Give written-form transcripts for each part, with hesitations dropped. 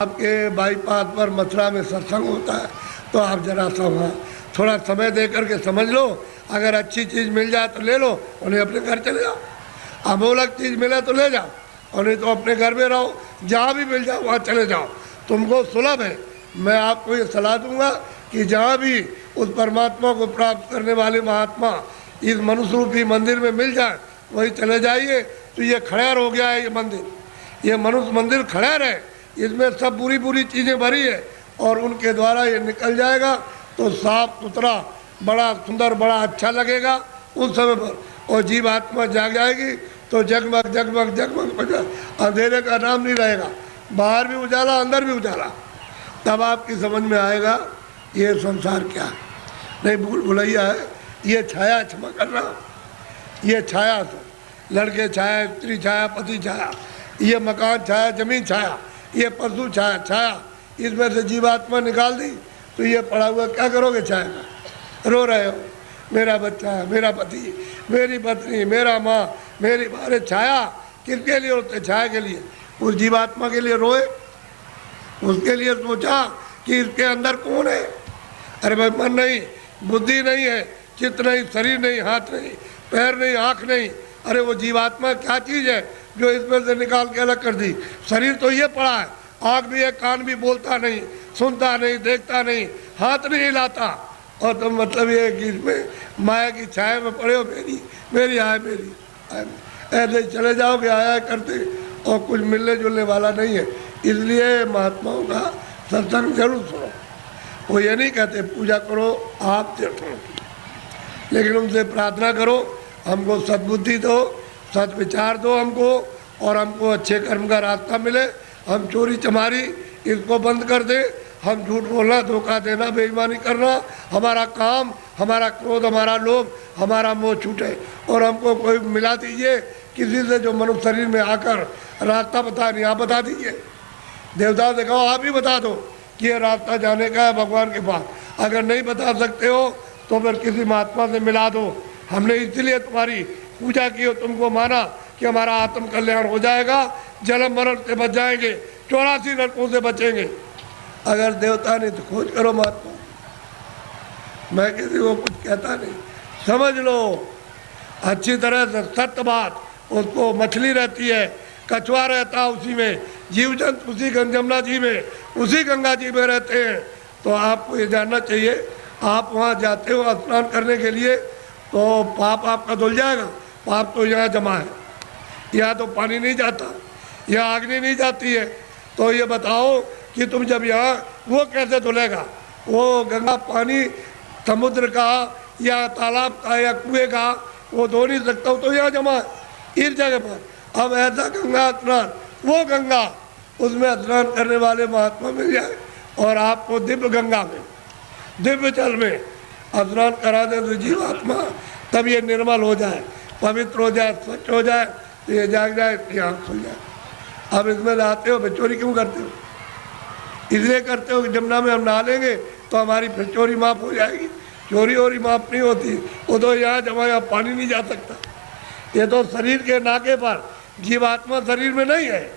आपके बाईपास पर मथुरा में सत्संग होता है, तो आप जरा सा वहाँ थोड़ा समय दे करके समझ लो। अगर अच्छी चीज़ मिल जाए तो ले लो, और नहीं अपने घर चले जाओ। अमोलक चीज़ मिले तो ले जाओ, और नहीं तो अपने घर में रहो। जहाँ भी मिल जाओ वहाँ चले जाओ, तुमको सुलभ है। मैं आपको ये सलाह दूंगा कि जहाँ भी उस परमात्मा को प्राप्त करने वाले महात्मा इस मनुष्य रूपी मंदिर में मिल जाए, वहीं चले जाइए। तो ये खड़ेर हो गया है, ये मंदिर, ये मनुष्य मंदिर खड़ेर है। इसमें सब बुरी बुरी चीज़ें भरी है, और उनके द्वारा ये निकल जाएगा तो साफ सुथरा, बड़ा सुंदर, बड़ा अच्छा लगेगा उस समय पर। और जीव आत्मा जाग जाएगी तो जगमग जगमग जगमग बजा, अंधेरे का नाम नहीं रहेगा। बाहर भी उजाला, अंदर भी उजाला। तब आपकी समझ में आएगा ये संसार क्या है। नहीं भूल भुलैया है, ये छाया, क्षमा करना, ये छाया तो लड़के छाया, स्त्री छाया, पति छाया, ये मकान छाया, जमीन छाया, ये पशु छाया, छाया। इसमें से जीवात्मा निकाल दी तो ये पड़ा हुआ क्या करोगे छाया का? रो रहे हो, मेरा बच्चा, मेरा पति, मेरी पत्नी, मेरा माँ, मेरी बारे। छाया किसके लिए होते? छाया के लिए। उस जीवात्मा के लिए रोए, उसके लिए सोचा कि इसके अंदर कौन है। अरे भाई मन नहीं, बुद्धि नहीं है, चित्त नहीं, शरीर नहीं, हाथ नहीं, पैर नहीं, आँख नहीं। अरे वो जीवात्मा क्या चीज़ है जो इसमें से निकाल के अलग कर दी? शरीर तो ये पड़ा है, आँख भी है, कान भी, बोलता नहीं, सुनता नहीं, देखता नहीं, हाथ नहीं हिलाता। और तो मतलब ये है कि इसमें माया की छाया में पड़े हो, मेरी मेरी आय, मेरी आय। ऐसे चले जाओगे आया करते, और कुछ मिलने जुलने वाला नहीं है। इसलिए महात्माओं का सत्संग जरूर सुनो। वो ये नहीं कहते पूजा करो आप तीर्थ, लेकिन उनसे प्रार्थना करो हमको सद्बुद्धि दो, सद विचार दो हमको, और हमको अच्छे कर्म का रास्ता मिले। हम चोरी चमारी इसको बंद कर दें, हम झूठ बोलना, धोखा देना, बेईमानी करना, हमारा काम, हमारा क्रोध, हमारा लोभ, हमारा मोह छूटे। और हमको कोई मिला दीजिए किसी से जो मनुष्य शरीर में आकर रास्ता बता नहीं, आप बता दीजिए। देवता से कहो आप ही बता दो कि ये रास्ता जाने का है भगवान के पास। अगर नहीं बता सकते हो तो फिर किसी महात्मा से मिला दो। हमने इसलिए तुम्हारी पूजा की हो, तुमको माना कि हमारा आत्म कल्याण हो जाएगा, जन्म मरण से बच जाएंगे, 84 नरकों से बचेंगे। अगर देवता नहीं तो खोज करो महात्मा। मैं किसी को कुछ कहता नहीं, समझ लो अच्छी तरह से सत्य बात। उसको मछली रहती है, कछुआ रहता है उसी में, जीव जंतु उसी जमुना जी में, उसी गंगा जी में रहते हैं। तो आपको ये जानना चाहिए, आप वहाँ जाते हो स्नान करने के लिए तो पाप आपका धुल जाएगा। पाप तो यहाँ जमा है, यहाँ तो पानी नहीं जाता, यहाँ अग्नि नहीं जाती है। तो ये बताओ कि तुम जब यहाँ, वो कैसे धुलेगा? वो गंगा पानी समुद्र का या तालाब का या कुएं का वो धो नहीं सकता, तो यहाँ जमा है इस जगह पर। अब ऐसा गंगा स्नान, वो गंगा, उसमें स्नान करने वाले महात्मा मिल जाए और आपको दिव्य गंगा में, दिव्य जल में स्नान करा दे तो जीवात्मा तब ये निर्मल हो जाए, पवित्र हो जाए, स्वच्छ हो जाए, तो ये जाग जाए, यहाँ खुल जाए। अब इसमें नहाते हो, चोरी क्यों करते हो? इसलिए करते हो कि जमुना में हम नहा लेंगे तो हमारी फिर चोरी माफ़ हो जाएगी। चोरी वोरी माफ़ नहीं होती, वो तो यहाँ जमा, यहाँ पानी नहीं जा सकता। ये तो शरीर के नाके पर, जीवात्मा शरीर में नहीं है।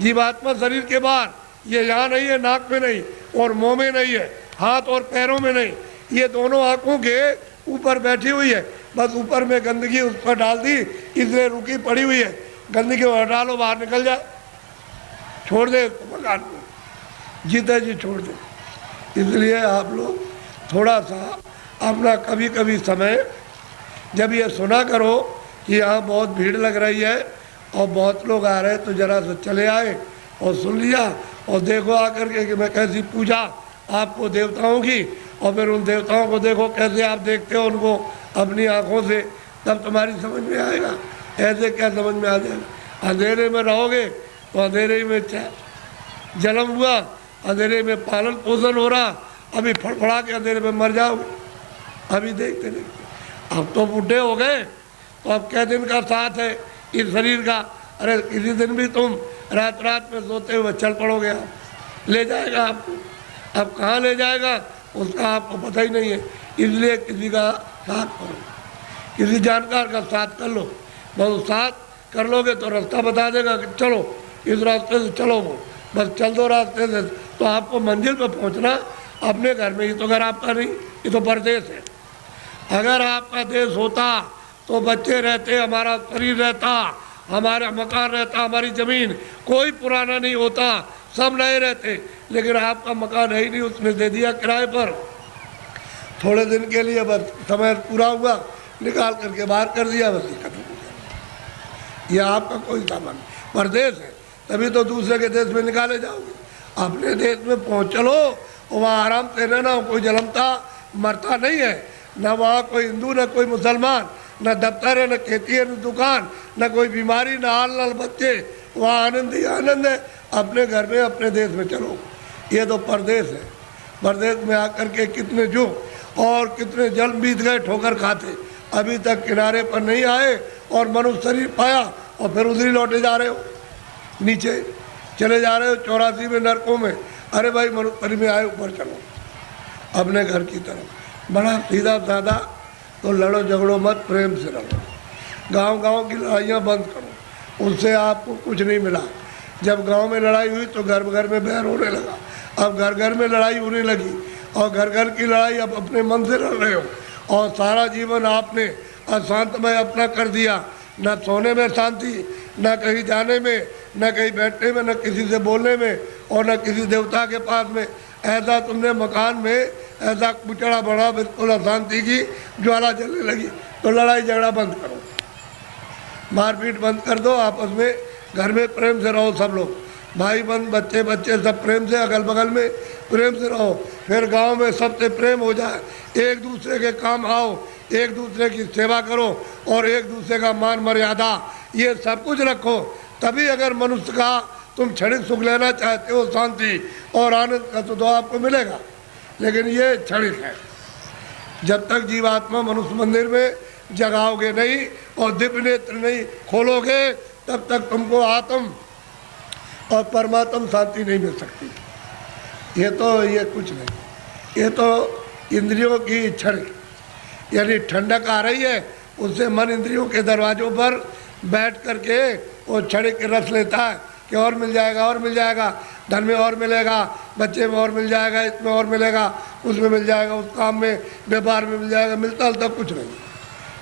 जीवात्मा शरीर के बाहर, ये यहाँ नहीं है, नाक में नहीं और मुंह में नहीं है, हाथ और पैरों में नहीं, ये दोनों आँखों के ऊपर बैठी हुई है। बस ऊपर में गंदगी उस पर डाल दी, इसलिए रुकी पड़ी हुई है। गंदगी हटा लो, बाहर निकल जाए, छोड़ दे मकान को, जीते जी छोड़ दे। इसलिए आप लोग थोड़ा सा अपना कभी कभी समय, जब ये सुना करो कि यहाँ बहुत भीड़ लग रही है और बहुत लोग आ रहे हैं, तो जरा सा चले आए और सुन लिया, और देखो आकर के कि मैं कैसी पूजा आपको देवताओं की, और फिर उन देवताओं को देखो कैसे आप देखते हो उनको अपनी आँखों से, तब तुम्हारी समझ में आएगा। ऐसे क्या समझ में आ जाएगा? अंधेरे में रहोगे तो अंधेरे में जन्म हुआ, अंधेरे में पालन पोषण हो रहा, अभी फड़फड़ा के अंधेरे में मर जाओगे। अभी देखते देखते अब तो बूढ़े हो गए, तो अब क्या दिन का साथ है इस शरीर का? अरे किसी दिन भी तुम रात रात में सोते हुए चल पड़ोगे, आप ले जाएगा आपको। अब कहाँ ले जाएगा उसका आपको पता ही नहीं है। इसलिए किसी का साथ करो, किसी जानकार का साथ कर लो। बहुत साथ कर लोगे तो रास्ता बता देगा कि चलो इस रास्ते से चलो, वो बस चल दो रास्ते से तो आपको मंजिल पर पहुंचना अपने घर में ही। तो घर आपका नहीं, ये तो परदेश है। अगर आपका देश होता तो बच्चे रहते, हमारा शरीर रहता, हमारा मकान रहता, हमारी ज़मीन कोई पुराना नहीं होता, सब नए रहते। लेकिन आपका मकान है ही नहीं, उसने दे दिया किराए पर, थोड़े दिन के लिए, बस समय पूरा हुआ निकाल करके बाहर कर दिया, बस खत्म हो गया। यह आपका कोई सामान परदेश है, तभी तो दूसरे के देश में निकाले जाओगे। अपने देश में पहुँच चलो, वहाँ आराम से रहना, कोई जलमता मरता नहीं है, न वहाँ कोई हिंदू न कोई मुसलमान, न दफ्तर है न खेती है न दुकान, न कोई बीमारी, न हाल नल बच्चे, वहाँ आनंद ही आनंद है। अपने घर में अपने देश में चलो। ये तो परदेश है। परदेश में आकर के कितने जो और कितने जल बीत गए ठोकर खाते, अभी तक किनारे पर नहीं आए और मनुष्य शरीर पाया और फिर उधर ही लौटे जा रहे हो, नीचे चले जा रहे हो 84 में नरकों में। अरे भाई मनुष्य शरीर में आए, ऊपर चलो अपने घर की तरफ। बड़ा सीधा साधा, तो लड़ो झगड़ो मत, प्रेम से रहो। गांव-गांव की लड़ाइयाँ बंद करो, उससे आपको कुछ नहीं मिला। जब गांव में लड़ाई हुई तो घर घर में बैर होने लगा, अब घर घर में लड़ाई होने लगी, और घर घर की लड़ाई अब अपने मन से लड़ रहे हो। और सारा जीवन आपने अशांतमय अपना कर दिया, न सोने में शांति, न कहीं जाने में, न कहीं बैठने में, न किसी से बोलने में, और न किसी देवता के पास में। ऐसा तुमने मकान में ऐसा कुचड़ा बढ़ा, बिल्कुल अशांति की ज्वाला जलने लगी। तो लड़ाई झगड़ा बंद करो, मारपीट बंद कर दो, आपस में घर में प्रेम से रहो। सब लोग भाई बहन बच्चे बच्चे सब प्रेम से, अगल बगल में प्रेम से रहो। फिर गांव में सबसे प्रेम हो जाए, एक दूसरे के काम आओ, एक दूसरे की सेवा करो, और एक दूसरे का मान मर्यादा ये सब कुछ रखो। तभी अगर मनुष्य का तुम क्षणिक सुख लेना चाहते हो, शांति और आनंद का, तो आपको मिलेगा। लेकिन ये क्षणिक है। जब तक जीवात्मा मनुष्य मंदिर में जगाओगे नहीं और दिव्य नेत्र नहीं खोलोगे, तब तक तुमको आत्म और परमात्म शांति नहीं मिल सकती। ये कुछ नहीं, ये तो इंद्रियों की क्षणिक, यानी ठंडक आ रही है, उससे मन इंद्रियों के दरवाजों पर बैठ करके वो क्षणिक रस लेता है कि और मिल जाएगा, और मिल जाएगा, धन में और मिलेगा, बच्चे में और मिल जाएगा, इसमें और मिलेगा, उसमें मिल जाएगा, उस काम में व्यापार में मिल जाएगा। मिलता हलता कुछ नहीं,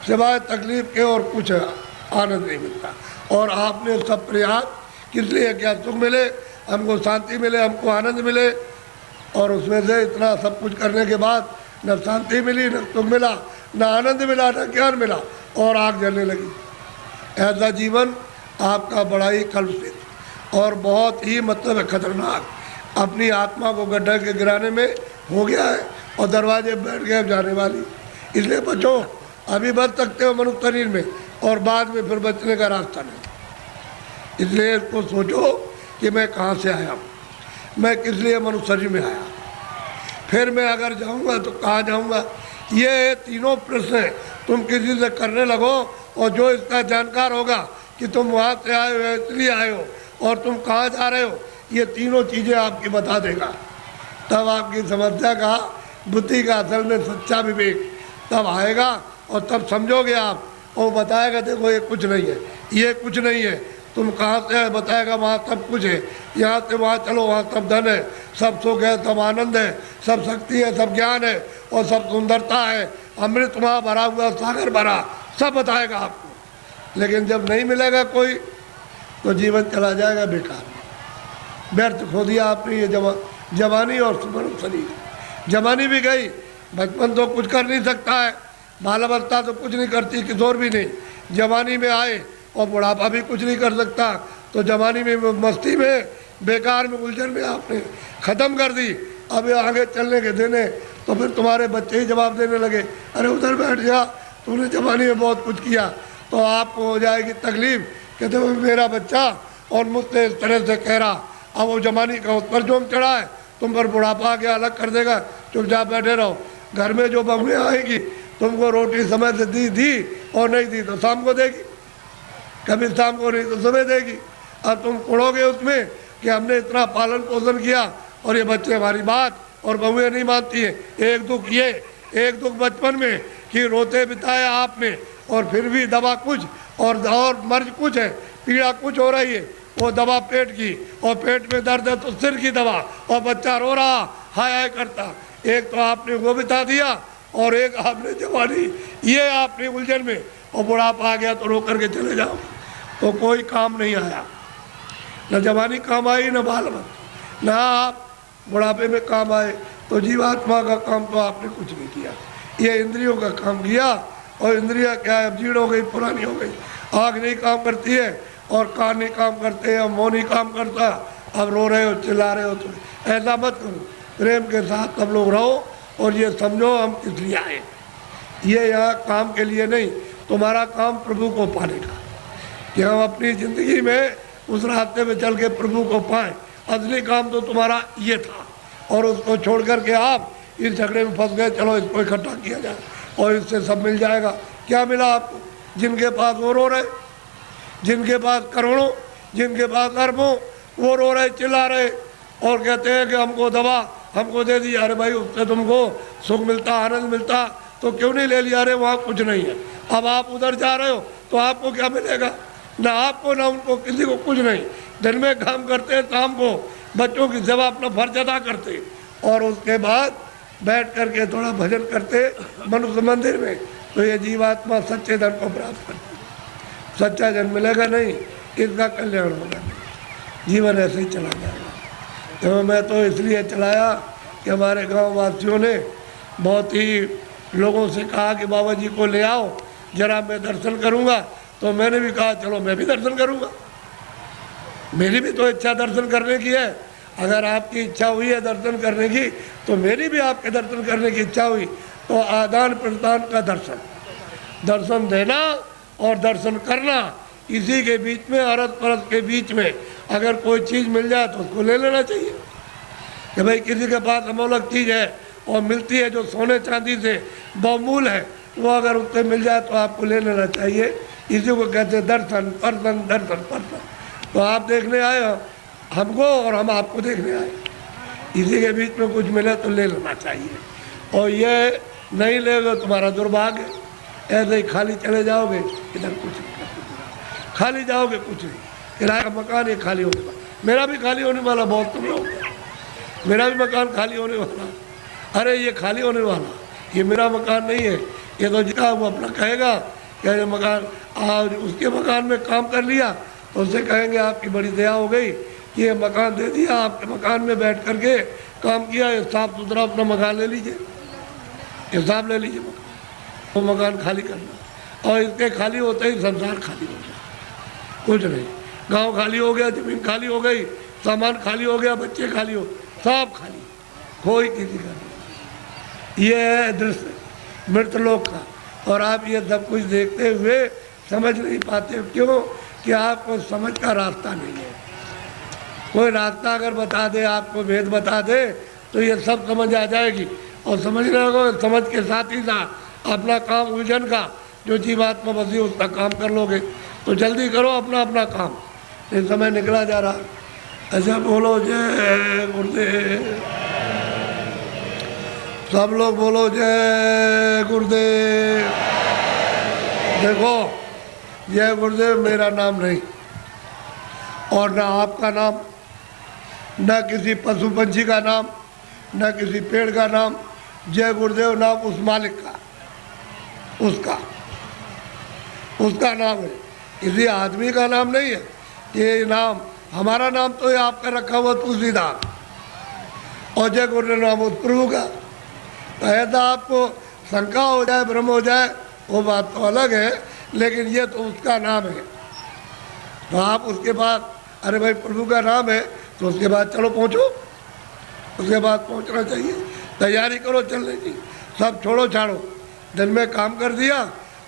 सिवाय तकलीफ के और कुछ आनंद नहीं मिलता। और आपने सब प्रयास किस लिए किया? सुख मिले हमको, शांति मिले हमको, आनंद मिले, और उसमें से इतना सब कुछ करने के बाद न शांति मिली, न सुख मिला, न आनंद मिला, न ज्ञान मिला, और आग जलने लगी। ऐसा जीवन आपका बड़ा ही कलुषित और बहुत ही मतलब खतरनाक, अपनी आत्मा को गड्ढे के गिराने में हो गया है, और दरवाजे बैठ गए जाने वाली। इसलिए बचो, अभी बच सकते हो मनुष्य शरीर में, और बाद में फिर बचने का रास्ता नहीं। इसलिए इसको सोचो कि मैं कहाँ से आया हूँ, मैं किस लिए मनुष्य शरीर में आया, फिर मैं अगर जाऊँगा तो कहाँ जाऊँगा। ये तीनों प्रश्न तुम किसी से करने लगो, और जो इसका जानकार होगा कि तुम वहाँ से आए हो, इसलिए आए हो, और तुम कहाँ जा रहे हो, ये तीनों चीज़ें आपकी बता देगा। तब आपकी समस्या का, बुद्धि का असल में सच्चा विवेक तब आएगा, और तब समझोगे आप। वो बताएगा देखो ये कुछ नहीं है, ये कुछ नहीं है, तुम कहाँ से है बताएगा, वहाँ सब कुछ है, यहाँ से वहाँ चलो, वहाँ सब धन है, सब सुख है, सब आनंद है, सब शक्ति है, सब ज्ञान है, और सब सुंदरता है, अमृत वहाँ भरा हुआ, सागर भरा, सब बताएगा आपको। लेकिन जब नहीं मिलेगा कोई, तो जीवन चला जाएगा बेकार, व्यर्थ खो दिया आपने। ये जवानी और सुमन शरीर, जवानी भी गई, बचपन तो कुछ कर नहीं सकता है, बालावस्था तो कुछ नहीं करती, किशोर भी नहीं, जवानी में आए और बुढ़ापा भी कुछ नहीं कर सकता। तो जवानी में मस्ती में, बेकार में, उलझन में आपने ख़त्म कर दी। अब आगे चलने के देने तो फिर तुम्हारे बच्चे ही जवाब देने लगे, अरे उधर बैठ जा, तूने जवानी में बहुत कुछ किया। तो आपको हो जाएगी तकलीफ, कहते वो मेरा बच्चा और मुझसे इस तरह से कह रहा। अब वो जवानी का उस पर जोम चढ़ा है, तुम पर बुढ़ापा आके अलग कर देगा, चुपचाप बैठे रहो। घर में जो बहुएँ आएगी, तुमको रोटी समय से दी और नहीं दी तो शाम को देगी, कभी शाम को नहीं तो सुबह देगी। अब तुम उड़ोगे उसमें कि हमने इतना पालन पोषण किया और ये बच्चे हमारी बात और बहुएँ नहीं मानती हैं। एक दुख ये, एक दुख बचपन में कि रोते बिताया आपने, और फिर भी दवा कुछ और मर्ज कुछ है, पीड़ा कुछ हो रही है, वो दवा पेट की, और पेट में दर्द है तो सिर की दवा, और बच्चा रो रहा हाय हाय करता। एक तो आपने वो बिता दिया और एक आपने जवानी, ये आपने उलझन में, और बुढ़ापा आ गया तो रो करके चले जाओ तो कोई काम नहीं आया। न जवानी काम आई, न बाल बच्चे, न आप बुढ़ापे में काम आए। तो जीवात्मा का काम तो आपने कुछ नहीं किया, ये इंद्रियों का काम किया। और इंद्रियां क्या है, अब जीर्ण हो गई, पुरानी हो गई। आँख नहीं काम करती है और कान नहीं काम करते हैं, मुँह नहीं काम करता। अब रो रहे हो, चिल्ला रहे हो, तो ऐसा मत करो। प्रेम के साथ सब लोग रहो और ये समझो हम किस लिए आए। ये यहाँ काम के लिए नहीं, तुम्हारा काम प्रभु को पाने का, कि हम अपनी ज़िंदगी में उस रास्ते में चल के प्रभु को पाएं। असली काम तो तुम्हारा ये था, और उसको छोड़ करके आप इस झगड़े में फंस गए। चलो इसको इकट्ठा किया जाए और इससे सब मिल जाएगा। क्या मिला आपको? जिनके पास वो रो रहे, जिनके पास करोड़ों, जिनके पास अरबों, वो रो रहे, चिल्ला रहे और कहते हैं कि हमको दवा हमको दे दी। अरे भाई, उससे तुमको सुख मिलता, आनंद मिलता तो क्यों नहीं ले लिया? अरे वहाँ कुछ नहीं है। अब आप उधर जा रहे हो तो आपको क्या मिलेगा? ना आपको ना उनको, किसी को कुछ नहीं। दिन में काम करते हैं, शाम को बच्चों की सेवा अपना फर्ज अदा करते, और उसके बाद बैठ करके थोड़ा भजन करते मनुष्य मंदिर में। तो ये जीवात्मा सच्चे धन को प्राप्त करती, सच्चा जन मिलेगा नहीं, इसका कल्याण होगा नहीं, जीवन ऐसे ही चला जाएगा। तो मैं तो इसलिए चलाया कि हमारे गांव वासियों ने बहुत ही लोगों से कहा कि बाबा जी को ले आओ जरा, मैं दर्शन करूंगा। तो मैंने भी कहा चलो मैं भी दर्शन करूंगा, मेरी भी तो इच्छा दर्शन करने की है। अगर आपकी इच्छा हुई है दर्शन करने की तो मेरी भी आपके दर्शन करने की इच्छा हुई। तो आदान प्रदान का दर्शन, दर्शन देना और दर्शन करना, इसी के बीच में, अरस परस के बीच में अगर कोई चीज़ मिल जाए तो उसको ले लेना चाहिए। कि भाई किसी के पास अमोलक चीज़ है और मिलती है जो सोने चांदी से बहुमूल है, वो अगर उससे मिल जाए तो आपको ले लेना चाहिए। इसी को कहते हैं दर्शन परसन, दर्शन परसन। तो आप देखने आए हो हमको और हम आपको देखने आए, इसी के बीच में कुछ मिले तो ले लेना चाहिए। और ये नहीं लेगा तुम्हारा दुर्भाग्य, ऐसे ही खाली चले जाओगे, इधर कुछ नहीं, खाली जाओगे कुछ नहीं। किराए का मकान ये खाली होने वाला, मेरा भी खाली होने वाला, बहुत तुम लोग, मेरा भी मकान खाली होने वाला। अरे ये खाली होने वाला, ये मेरा मकान नहीं है, ये तो जितना वो अपना कहेगा कि ये मकान, आज उसके मकान में काम कर लिया तो उससे कहेंगे आपकी बड़ी दया हो गई कि ये मकान दे दिया, आपके मकान में बैठ करके काम किया, ये साफ सुथरा अपना मकान ले लीजिए, हिसाब ले लीजिए मकान, वो मकान खाली करना। और इसके खाली होते ही संसार खाली हो गया, कुछ नहीं। गांव खाली हो गया, जमीन खाली हो गई, सामान खाली हो गया, बच्चे खाली हो, सब खाली, कोई किसी का नहीं। ये है दृश्य मृतलोक का। और आप ये सब कुछ देखते हुए समझ नहीं पाते, क्यों? कि आपको समझ का रास्ता नहीं है। कोई रास्ता अगर बता दे, आपको भेद बता दे, तो ये सब समझ आ जाएगी। और समझने लगोगे, समझ के साथ ही साथ अपना काम उलझन का जो जीवात्मा बसी उसका काम कर लोगे। तो जल्दी करो अपना अपना काम, ये समय निकला जा रहा। ऐसा बोलो जय गुरुदेव, सब लोग बोलो जय गुरुदेव। देखो, जय गुरुदेव मेरा नाम नहीं, और ना आपका नाम, न किसी पशु पंछी का नाम, न किसी पेड़ का नाम। जय गुरुदेव नाम उस मालिक का, उसका नाम है, किसी आदमी का नाम नहीं है। ये नाम, हमारा नाम तो ये आपका रखा हुआ तुलसीदास, और जय गुरुदेव नाम उस प्रभु का। तो ऐसा आपको शंका हो जाए, भ्रम हो जाए, वो बात तो अलग है, लेकिन ये तो उसका नाम है। तो आप उसके बाद, अरे भाई प्रभु का नाम है, तो उसके बाद चलो पहुँचो, उसके बाद पहुँचना चाहिए, तैयारी करो चलने की। सब छोड़ो छाड़ो, दिन में काम कर दिया,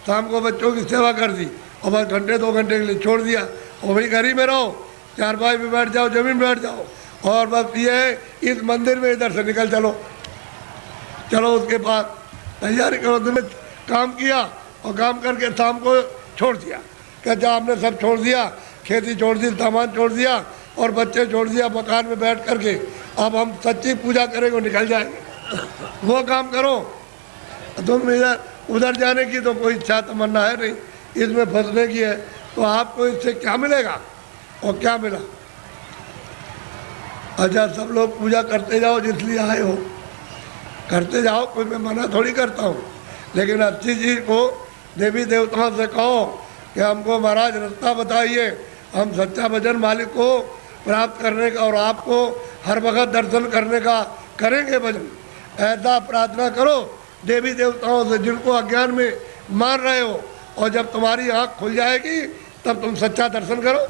शाम को बच्चों की सेवा कर दी, और बस घंटे 2 घंटे के लिए छोड़ दिया, और भाई घर ही में रहो, चारपाई में बैठ जाओ, जमीन बैठ जाओ, और बस ये इस मंदिर में इधर से निकल चलो। उसके बाद तैयारी करो, दिन में काम किया और काम करके शाम को छोड़ दिया। कहते आपने सब छोड़ दिया, खेती छोड़ दी, सामान छोड़ दिया और बच्चे छोड़ दिया, मकान में बैठ करके अब हम सच्ची पूजा करेंगे, निकल जाएंगे। वो काम करो, तुम इधर उधर जाने की तो कोई इच्छा तमन्ना है नहीं, इसमें फंसने की है। तो आपको इससे क्या मिलेगा? और क्या मिला? अच्छा, सब लोग पूजा करते जाओ जिसलिए आए हो, करते जाओ, कोई मैं मना थोड़ी करता हूँ, लेकिन अच्छी चीज़ को देवी देवताओं से कहो कि हमको महाराज रास्ता बताइए, हम सच्चा भजन मालिक को प्राप्त करने का और आपको हर वक्त दर्शन करने का करेंगे भजन। ऐसा प्रार्थना करो देवी देवताओं से जिनको अज्ञान में मान रहे हो, और जब तुम्हारी आँख खुल जाएगी तब तुम सच्चा दर्शन करो।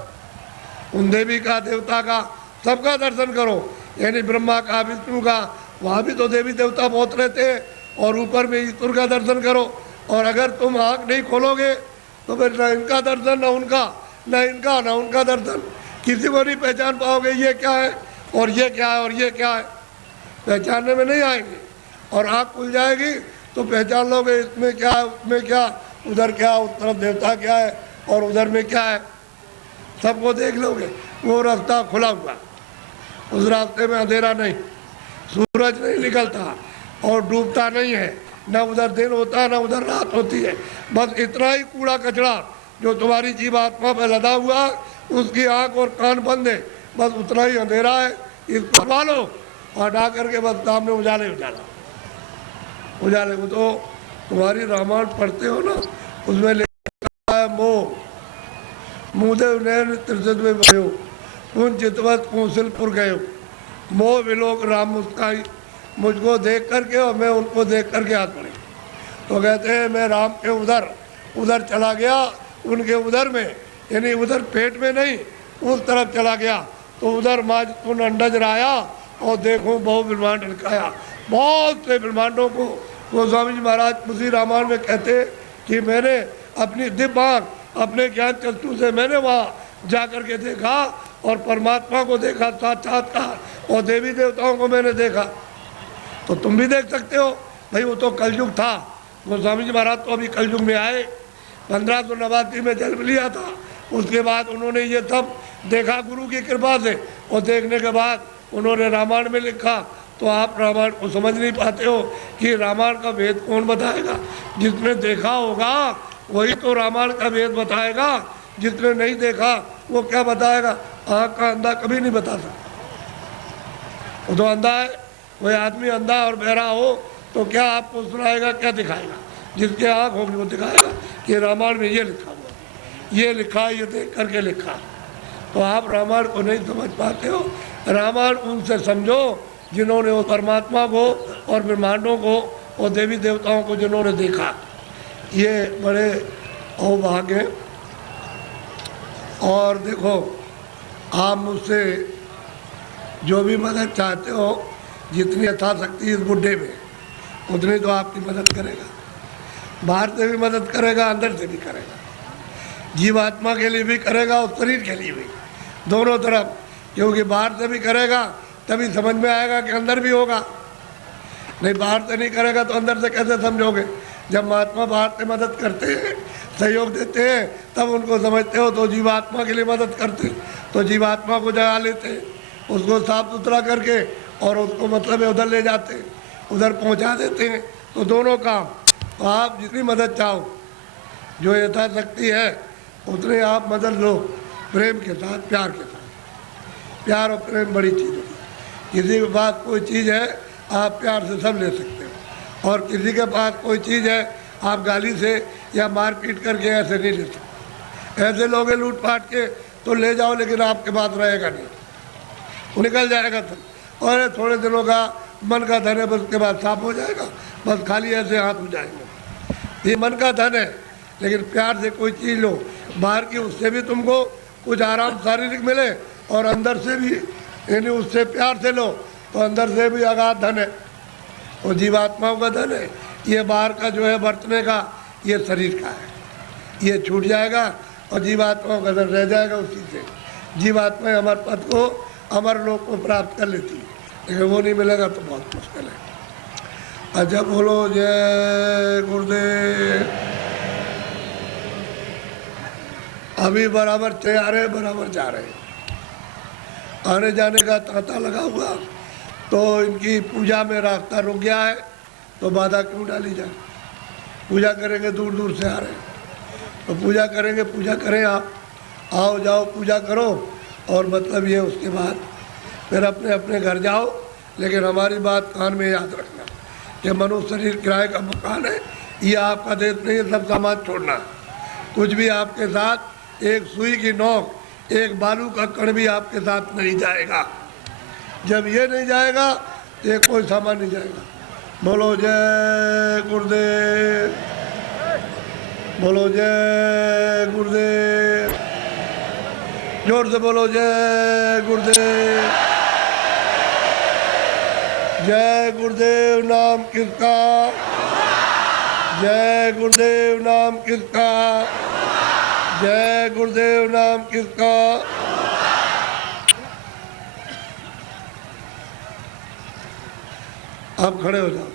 उन देवी का, देवता का, सबका दर्शन करो, यानी ब्रह्मा का, विष्णु का, वहाँ भी तो देवी देवता बहुत रहते हैं, और ऊपर में ईश्वर का दर्शन करो। और अगर तुम आँख नहीं खोलोगे तो फिर न इनका दर्शन, न उनका, न इनका, न उनका दर्शन, किसी को नहीं पहचान पाओगे ये क्या है और ये क्या है और ये क्या है, पहचानने में नहीं आएंगे। और आँख खुल जाएगी तो पहचान लोगे इसमें क्या है, उसमें क्या, उधर क्या, उस तरफ देवता क्या है और उधर में क्या है, सबको देख लोगे। वो रास्ता खुला हुआ, उस रास्ते में अंधेरा नहीं, सूरज नहीं निकलता और डूबता नहीं है, न उधर दिन होता न उधर रात होती है। बस इतना ही कूड़ा कचरा जो तुम्हारी जीव आत्मा पर लदा हुआ, उसकी आंख और कान बंद है, बस उतना ही अंधेरा है। इसको हटा लो और हटा करके बस सामने उजाले उजाला उजाले। वो तो तुम्हारी रामायण पढ़ते हो ना, उसमें लिखा है मोह मुदेव नैन त्रिशत में भयो, पुन चितवत कौशलपुर गयो, मोह विलोक राम मुस्काई। मुझको देख करके और मैं उनको देख करके हाथ पड़े। तो कहते हैं मैं राम के उधर चला गया, उनके उधर में, यानी उधर पेट में नहीं, उस तरफ चला गया। तो उधर माज तुन अंडज राया और देखो बहु ब्रह्मांड लिखाया। बहुत से ब्रह्मांडों को गोस्वामी जी महाराज उसी रामायण में कहते कि मैंने अपनी दिव्य आँख, अपने ज्ञान चक्षु से मैंने वहाँ जा कर के देखा और परमात्मा को देखा साक्षात्कार, और देवी देवताओं को मैंने देखा। तो तुम भी देख सकते हो भाई, वो तो कलयुग था। गोस्वामी जी महाराज तो अभी कलयुग में आए, 1589 में जन्म लिया था। उसके बाद उन्होंने ये सब देखा गुरु की कृपा से, और देखने के बाद उन्होंने रामायण में लिखा। तो आप रामायण को समझ नहीं पाते हो कि रामायण का वेद कौन बताएगा? जिसने देखा होगा वही तो रामायण का वेद बताएगा, जिसने नहीं देखा वो क्या बताएगा? आँख का अंधा कभी नहीं बता सकता, वो तो अंधा है। कोई आदमी अंधा और बहरा हो तो क्या आपको सुनाएगा, क्या दिखाएगा? जिसके आँख होगी वो दिखाएगा कि रामायण में ये लिखा हुआ, ये लिखा, ये देख करके लिखा। तो आप रामायण को नहीं समझ पाते हो। रामायण उनसे समझो जिन्होंने वो परमात्मा को और ब्रह्मांडों को और देवी देवताओं को जिन्होंने देखा। ये बड़े अभाग्य। और देखो, आप मुझसे जो भी मदद चाहते हो, जितनी यथाशक्ति इस बुढ़े में, उतनी तो आपकी मदद करेगा। बाहर से भी मदद करेगा, अंदर से भी करेगा, जीवात्मा के लिए भी करेगा और शरीर के लिए भी, दोनों तरफ। क्योंकि बाहर से भी करेगा तभी समझ में आएगा कि अंदर भी होगा, नहीं बाहर से नहीं करेगा तो अंदर से कैसे समझोगे? जब महात्मा बाहर से मदद करते हैं, सहयोग देते हैं, तब उनको समझते हो। तो जीवात्मा के लिए मदद करते हैं तो जीवात्मा को जगा लेते हैं, उसको साफ सुथरा करके, और उसको मतलब उधर ले जाते हैं, उधर पहुंचा देते हैं। तो दोनों काम। तो आप जितनी मदद चाहो, जो यथाशक्ति है उतने आप मदद लो, प्रेम के साथ, प्यार के साथ। प्यार और प्रेम बड़ी चीज़ होती है। किसी के पास कोई चीज़ है आप प्यार से सब ले सकते हो, और किसी के पास कोई चीज़ है आप गाली से या मारपीट करके ऐसे नहीं ले सकते। ऐसे लोगे लूट पाट के तो ले जाओ, लेकिन आपके पास रहेगा नहीं, वो निकल जाएगा। तो और थोड़े दिनों का मन का धन है, बस उसके बाद साफ हो जाएगा, बस खाली ऐसे हाथ हो जाएंगे। ये मन का धन है, लेकिन प्यार से कोई चीज़ लो बाहर की, उससे भी तुमको कुछ आराम शारीरिक मिले, और अंदर से भी, यानी उससे प्यार से लो तो अंदर से भी अगाध धन है, और जीवात्माओं का धन है। ये बाहर का जो है बरतने का, ये शरीर का है, ये छूट जाएगा और जीवात्माओं का धन रह जाएगा। उसी से जीवात्माएं अमर पद को, अमर लोक को प्राप्त कर लेती है, लेकिन वो नहीं मिलेगा तो बहुत मुश्किल है। अच्छा बोलो जय गुरुदेव। अभी बराबर तैयार, बराबर जा रहे हैं, आने जाने का तांता लगा हुआ, तो इनकी पूजा में रास्ता रुक गया है, तो बाधा क्यों डाली जाए? पूजा करेंगे, दूर दूर से आ रहे हैं, तो पूजा करेंगे, पूजा करें। आप आओ जाओ पूजा करो, और मतलब ये उसके बाद फिर अपने अपने घर जाओ, लेकिन हमारी बात कान में याद रखना कि मनुष्य शरीर किराए का मकान है, ये आपका देश नहीं है, सब सामान छोड़ना। कुछ भी आपके साथ, एक सुई की नोक, एक बालू का कण भी आपके साथ नहीं जाएगा। जब ये नहीं जाएगा तो ये कोई सामान नहीं जाएगा। बोलो जय गुरुदेव, बोलो जय गुरुदेव, जोर से बोलो जय गुरुदेव। जय गुरुदेव नाम किसका, जय गुरुदेव नाम किसका, जय गुरुदेव नाम किसका। आप खड़े हो जाओ।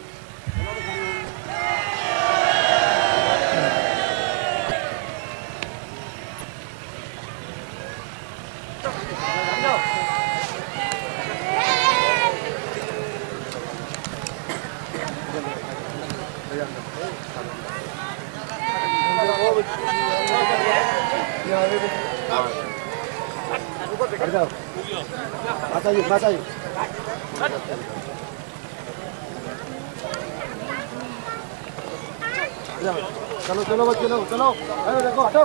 चलो चलो बच्चे लोग चलो, अरे देखो हटो।